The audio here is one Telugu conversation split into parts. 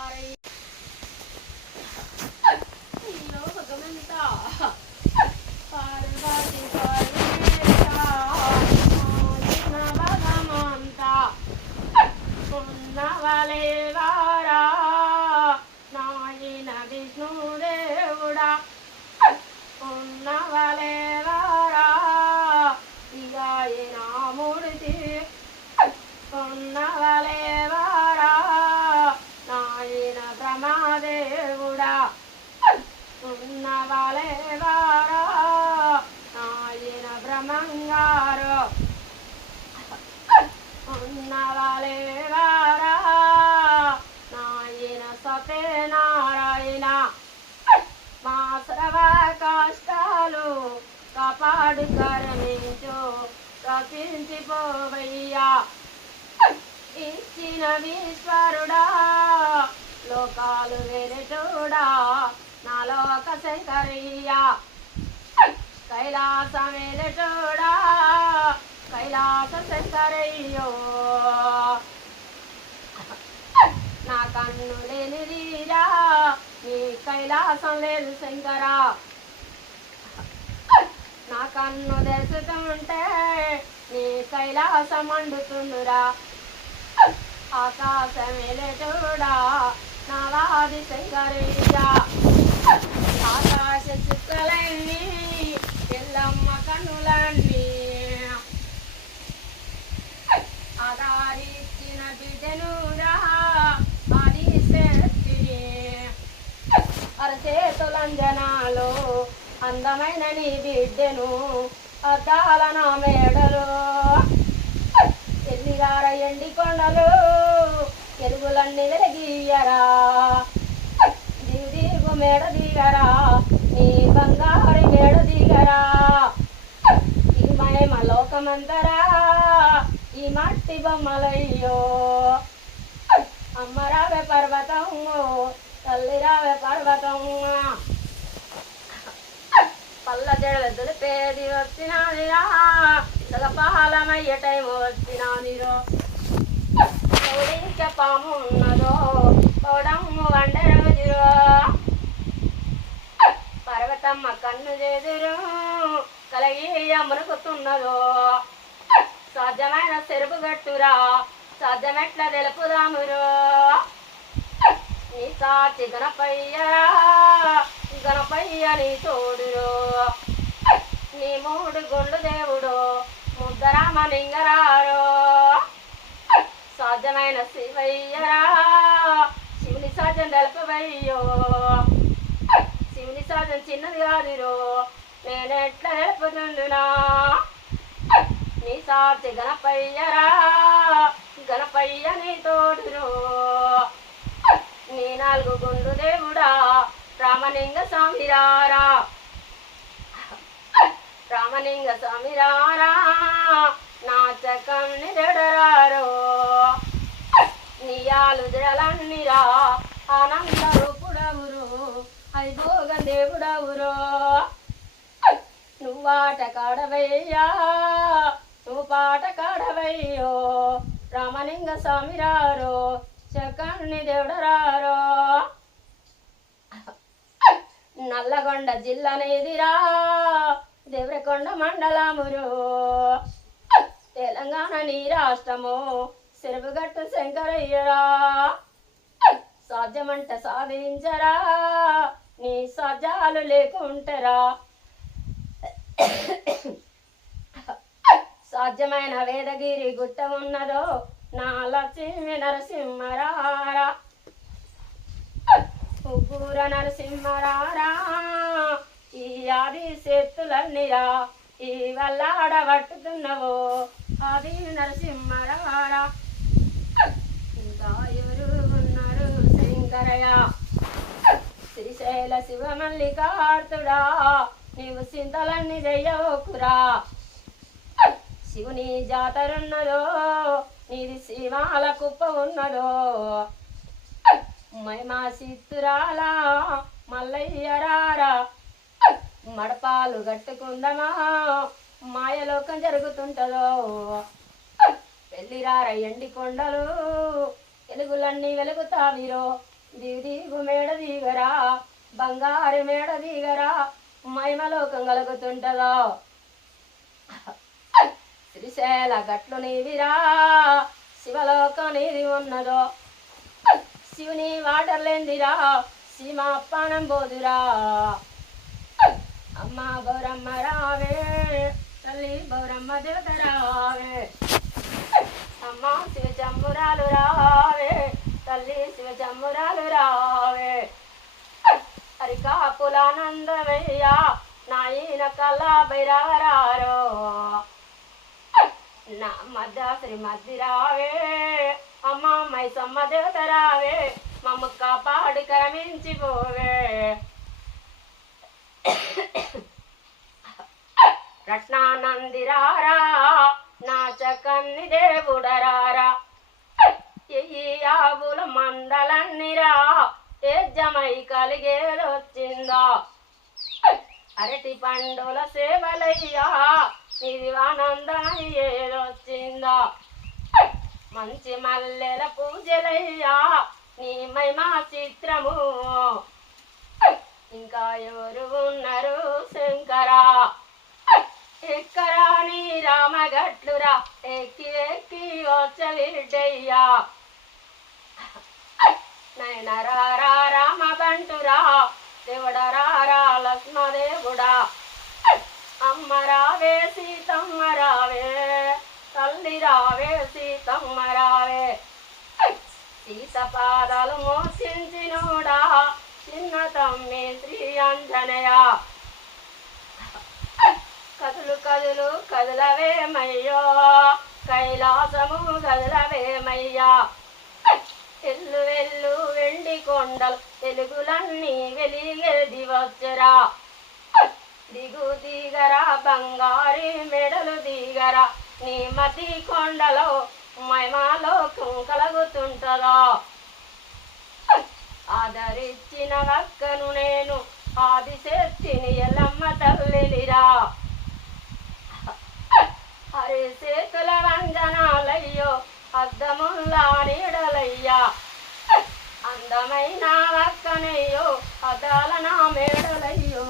Sorry. ఇచ్చిన లోకాలు వెలుచుడా నా లోక శంకరయ్యా కైలాసం వెలుచుడా కైలాస శంకరయ్యో నా కన్ను లేనిరీరా నీ కైలాసం లేదు శంకరా నా కన్ను తెలుసుకుంటే నీ కైలాసం అండుతుండురా ఆకాశమేలే చూడా నా శంకరయ్యా. ఆకాశ చుక్కలన్నీ ఎల్లమ్మ కనులన్నీ. ఆధారిచ్చిన బిడ్డనురా ఆది శక్తిని. అరచేతులంజనాలు అందమైన నీ బిడ్డను అద్దాల నా మేడలు. ఎల్లిగార ఎండి కొండలు ఎలుగులన్నీ వెలిగియరా దిగు మేడ దిగరా? నీ బంగారు మేడ దిగరా? ఈ మహిమ లోకమందరా ఈ మట్టి బొమ్మలయ్యో? అమ్మరావే పర్వతము తల్లిరావే పర్వతము. పల్ల జడ దులిపేది వచ్చినాదిరా సగపాలమయ్యే టైం వచ్చినా నీరో పాము ఉన్నదో తోడమ్ము వండె పర్వతమ్మ కన్ను చేదురు కలిగి మునుకుతున్నదో సాధ్యమైన చెరుపు గట్టురా సాధ్యమెట్ల తెలుపుదామురు. నీ సాచి గణపయ్యరా గణపయ్య నీ తోడురో. నీ మూడు గుండు దేవుడు ముద్దరామ లింగరారో. సాధ్యమైన శివయ్యరా. శివుని సాధ్యం తెలుపవయ్యో శివుని సాధ్యం చిన్నది కాదురో. నేనెట్లా తెలుపుతుండునా నీ? సాధ్య గణపయ్యరా. గణపయ్య నీ తోడురో. నీ నాలుగు గుండు దేవుడా. రామలింగ స్వామిరారా. రామలింగ స్వామిరారా. నా చక్కని నియాలు జలన్నిరా ఆనంద రూపుడవురు ఐభోగ దేవుడవురో నువ్వాట కాడవయ్యా నువ్వు పాట కాడవయ్యో రామలింగ స్వామిరారో చక్కని దేవుడరారో. నల్లగొండ జిల్లనేదిరా దేవరకొండ మండలమురు. తెలంగాణ నీ రాష్ట్రము. సెరువుగట్టు శంకరయ్యరా. సాధ్యమంట సాధించరా. నీ సాధ్యాలు లేకుంటరా. సాధ్యమైన వేదగిరి గుట్ట ఉన్నదో నా లక్ష్మి నరసింహరారా. ఉగ్గుర నరసింహరారా. ఈ ఆది చేతులన్నీరా ఈ వల్లాడ ఆది నరసింహరారా ఇంకా ఎవరు ఉన్నారు శంకరయ్య. శ్రీశైల శివ మల్లికార్తుడా నీవు చింతలన్నీ చెయ్యవుకురా శివుని జాతరున్నదో నీది శివాల కుప్ప ఉన్నదో. మైమా సిత్తురాలా మల్లయ్యరారా. మడపాలు కట్టుకుందమా మాయలోకం జరుగుతుంటదో? పెళ్ళిరార ఎండి కొండలు వెలుగులన్నీ వెలుగుతావిరో దిగు దిగు మేడ దిగరా బంగారు మేడ దిగరా మహిమలోకం కలుగుతుంటదో? శ్రీశైల గట్లు నీవిరా శివలోకం నీది ఉన్నదో? శివుని వాటర్ లేందిరా సీమ బోదురా? అమ్మ బోరమ్మ రావే. తల్లి బౌరమ్మ దేవత రావే. అమ్మ శివచమ్మురాలు రావే. తల్లి శివ జమ్మురాలు రావే హరికా పులానందమయ్యా నాయన కళా భైరవరారో. నా మధ్య శ్రీ రావే. అమ్మ మైసమ్మ దేవత రావే. మమ్మ కాపాడి కరమించిపోవే రత్నానందిరారా నా చక్కన్ని దేవుడరారా. ఎయ్యి ఆవుల మందలన్నిరా తేజమై కలిగేదొచ్చిందా. అరటి పండుల సేవలయ్యా నిదివానందమై ఏదొచ్చిందా. మంచి మల్లెల పూజలయ్యా నీ మహిమా చిత్రము. ఇంకా ఎవరు ఉన్నారు శంకరా? ఎక్కరా రామగట్లురా ఎక్కి ఎక్కి వచ్చవిడ్డయ్యా నయనరారా రామ బంటురా దేవుడరారా లక్ష్మదేవుడా. అమ్మ రావే సీతమ్మ రావే. తల్లి రావే సీతమ్మ రావే. సీత పాదాలు మోసించినోడా? చిన్న తమ్మి శ్రీ అంజనయా. కదులు కదులు కదలవేమయ్యో? కైలాసము కదలవేమయ్యా? ఎల్లు వెల్లు వెండి కొండలు తెలుగులన్నీ వెలిగేది వచ్చరా? దిగు దిగరా బంగారి మెడలు దిగరా నీ మతి కొండలో మహిమాలోకం కలుగుతుంటదా? ఆదరించిన వక్కను నేను ఆదిశక్తిని ఎల్లమ్మ తల్లిరా హరి చేతుల వంజనాలయ్యో అద్దముల్లా అందమైన అక్కనయ్యో అదాల నా మేడలయ్యో.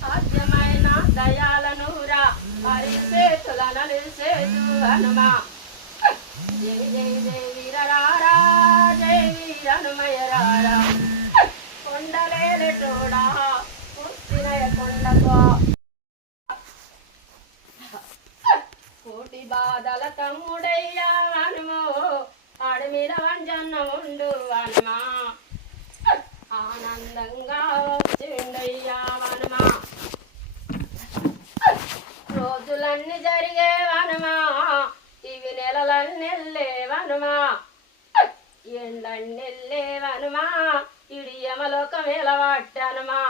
సాధ్యమైన దయాలనురా హరి చేతుల నలిసేదు హనుమా. జై జై జై వీరరారా జై వీర హనుమయరారా కొండలేటోడా పుట్టినయ కొండకో కోటి బాధల తమ్ముడయ్యా వనము అడవిల వంజన్న ఉండు వనమా ఆనందంగా వచ్చిండయ్యా వనమా రోజులన్నీ జరిగే వనమా ఇవి నెలలన్నీ వెళ్ళే వనమా ఎండన్నీ వనమా ఇడి యమలోకం ఎలవాట్టనమా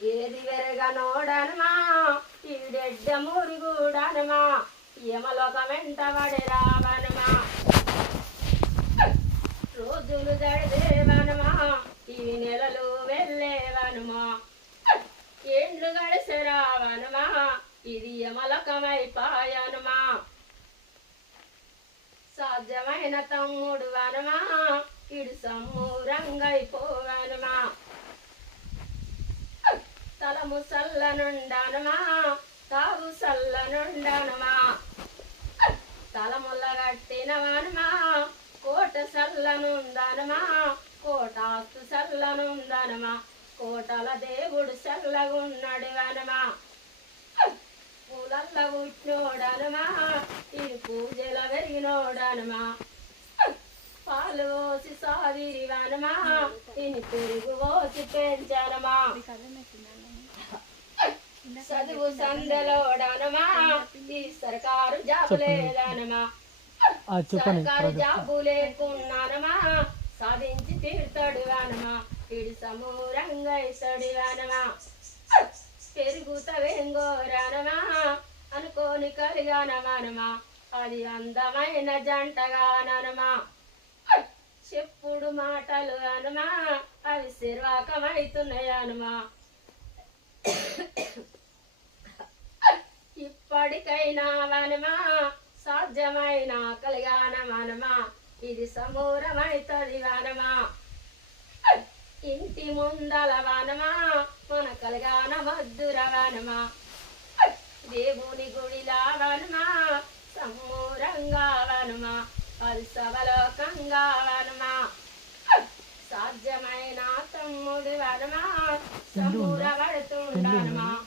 ఏది వెరగనోడనమా ఈడెడ్డ మురుగుడనమా యమలోకం వెంట పడి రావనమా? రోజులు గడిదేవనమా ఈ నెలలు వెళ్ళేవనమా? ఏండ్లు గడిసే రావనమా? ఇది యమలోకమైపాయనుమా? సాధ్యమైన తమ్ముడు వనమా ఇడు సమ్మూరంగైపోవనుమా తాము సల్లనుండనుమా తావు సల్లనుండనుమా తలముల్ల కట్టినవనుమా కోట సల్లనుందనుమా కోటాస్తు సల్లనుందనుమా కోటల దేవుడు సల్లగున్నడు వనమా పూలల్ల పుట్టినోడనుమా ఇది పూజల పెరిగినోడనుమా. పాలు పోసి సావిరి వనమా ఇని పెరుగు పోసి పెంచనమా. చదువు సందలోడనమా ఈ సర్కారు జాబు లేదనమా ఆ చెప్పండి సర్కారు జాబు లేకున్నానమా? సాధించి తీర్తాడు వానమా ఇడు సమూరంగా ఇస్తాడు వానమా పెరుగుతవేంగోరానమా? అనుకోని కలిగానమానమా అది అందమైన జంటగానమా చెప్పుడు మాటలు అనుమా అవి శిర్వాకమైతున్నాయనుమా ఇప్పటికైనా వనమా? సాధ్యమైన కళ్యాణ వనమా ఇది సమూరమైతది వనమా? ఇంటి ముందల వనమా? మన కళ్యాణ మధుర వనమా? దేవుని గుడిలా వనమా? సమూరంగా వనమా? పరిసవలోకంగా వనమా? సాధ్యమైన తమ్ముడు వనమా? సమూర పడుతుండనమా